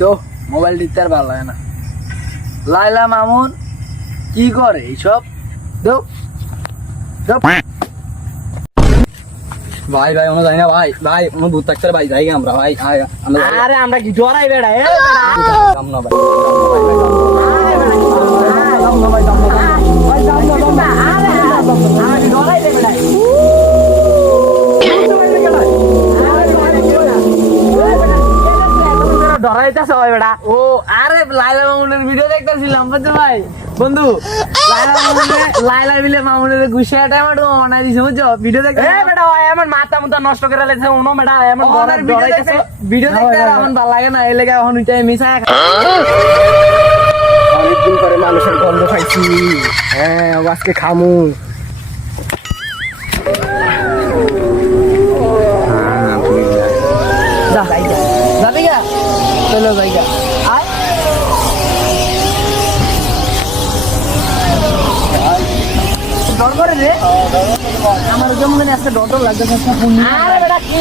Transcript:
তো মোবাইল দিতে আর ভালো লাগে না। লাইলা মামুন কি করে এইসব? দাও দাও। ভাই ভাই আমরা যাই না ভাই, ভাই আমরা ভূত থাকতে ভাই যাই আমরা ভাই। আরে আমরা কি ডরাই বেড়া এ যাম না ভাই, যাম না ভাই, যাম না ভাই, যাম না, যাম না। আরে ডরাই দে বেড়া ডরাইতেছ ভাই বেড়া। ও আরে লাইলা মামুনের ভিডিও দেখতেছিলাম বুঝছো ভাই বন্ধু। লাইলা মিলে মামুনের গুছিয়ে টমেটো বানাই দিছে বুঝছো, ভিডিও দেখতে। এ বেটা ভাই আমার মাথা মুথা নষ্ট করে লেছে ওনো বেটা এমন ডরাইতেছ। ভিডিও দেখতে আর আমার ভালো লাগে না, এই লেগে এখন ওইটাই মিশায় অনেকদিন পরে মানুষের গন্ধ খাইছি। হ্যাঁ আজকে খামু। যাবি গা? চলো জায়গা আয়। ডর করে রে আমার যেমন আজকে ডর লাগতেছে। আরে বেটা কি